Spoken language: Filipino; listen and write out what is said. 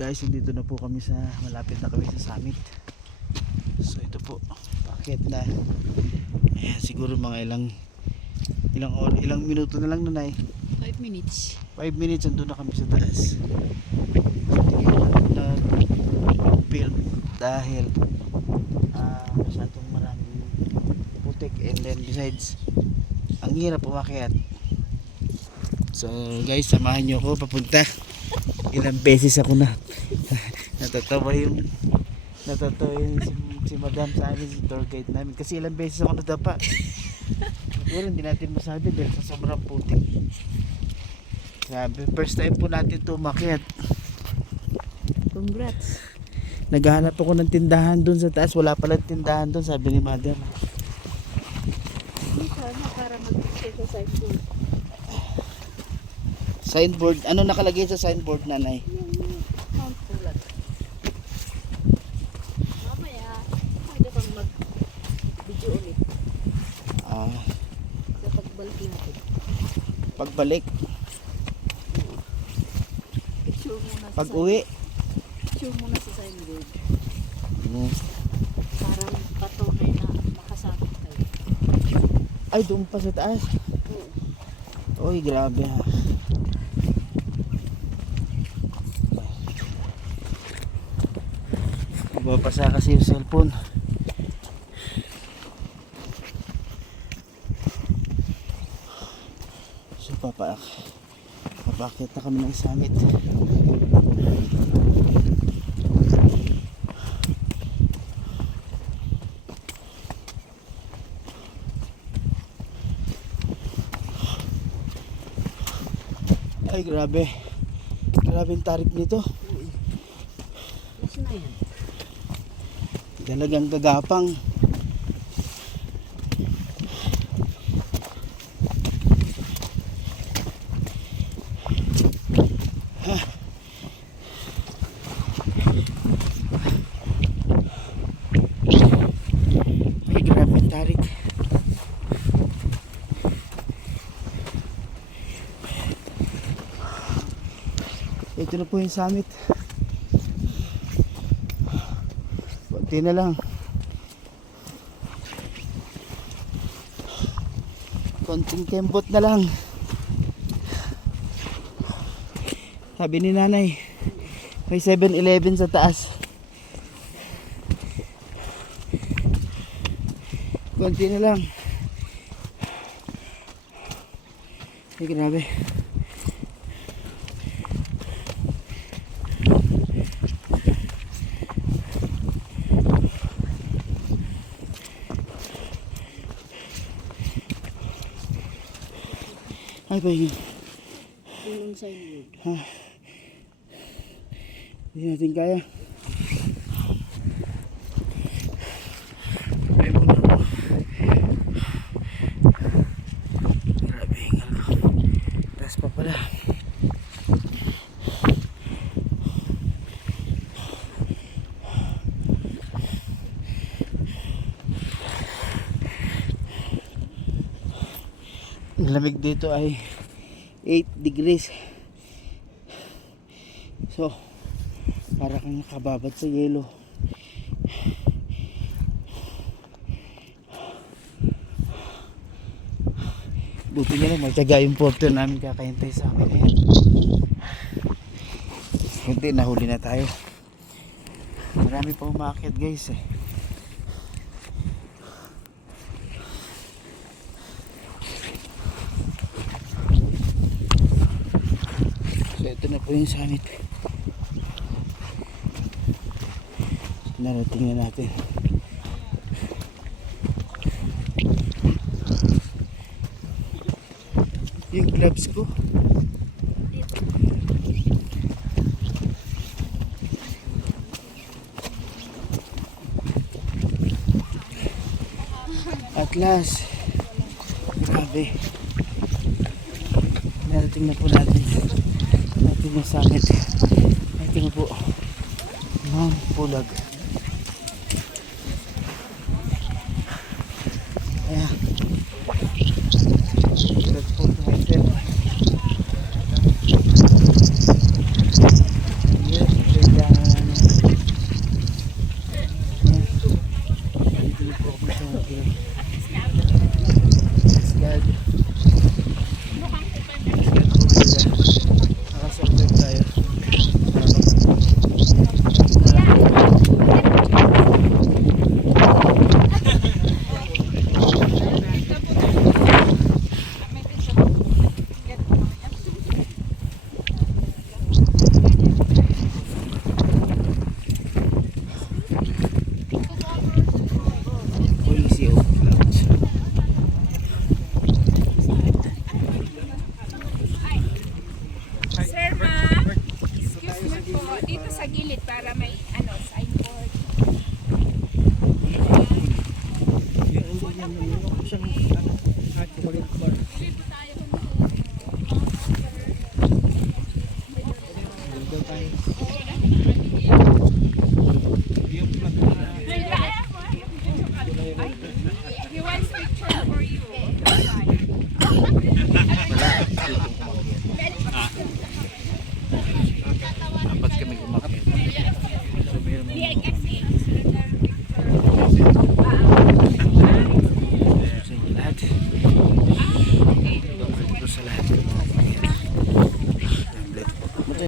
guys, nandito na po kami sa malapit na kami sa summit. So ito po, packet na. Ayan, siguro mga ilang minuto na lang, nanay. 5 minutes. 5 minutes andun na kami sa taas. Na film dahil masyadong maraming putik, and then besides ang hirap umakyat. So guys, samahan nyo ako papunta. Ilang beses ako na natatawa yung si madam sa amin, si tour guide namin, kasi ilang beses ako nadapa. Siguro hindi natin masabi dahil sa sobrang putik. Grabe, first time po natin ito umakyat. Congrats. Naghahanap ako ng tindahan dun sa taas, wala palang tindahan dun, sabi ni madam. Dito na para mag-exercise doon. Signboard, ano nakalagay sa signboard, nanay? Yung Mount Pulag. Mamaya, pwede bang mag-video ulit sa pagbalik natin. Pagbalik, Picture muna sa pag-uwi. Picture muna sa signboard. Parang patunay na makasabit kayo. Ay, doon pa sa taas. Uy, grabe ha. Mababasa kasi yung cellphone. So papakit na kami ng summit. Ay, grabe. Grabe yung tarik nito. Mas na yan. Talagang gagapang. Ay, grabe yung tarik. Ito na po yung summit. Kunti na lang. Konting kembot na lang. Sabi ni nanay, may 7-Eleven sa taas. Konti na lang. Ay, grabe. Ay, pahinga. Yung signboard. Hindi natin kaya. Ay, muna ako. Grabe, hingal ko. Taas pa pala. Ang lamig dito ay 8 degrees. So, para kang nakababad sa yelo. Buti na lang, magtyaga yung porter namin kakahintay sa amin ngayon. Hindi, nahuli na tayo. Marami pa umakyat guys eh. So ito na po yung summit. Narating na natin. Yung gloves ko. At last, grabe, narating na po natin yung summit. Ito na po, Mount Pulag. Ayan, let's go to myself. Yes, gilid para may ano, signboard.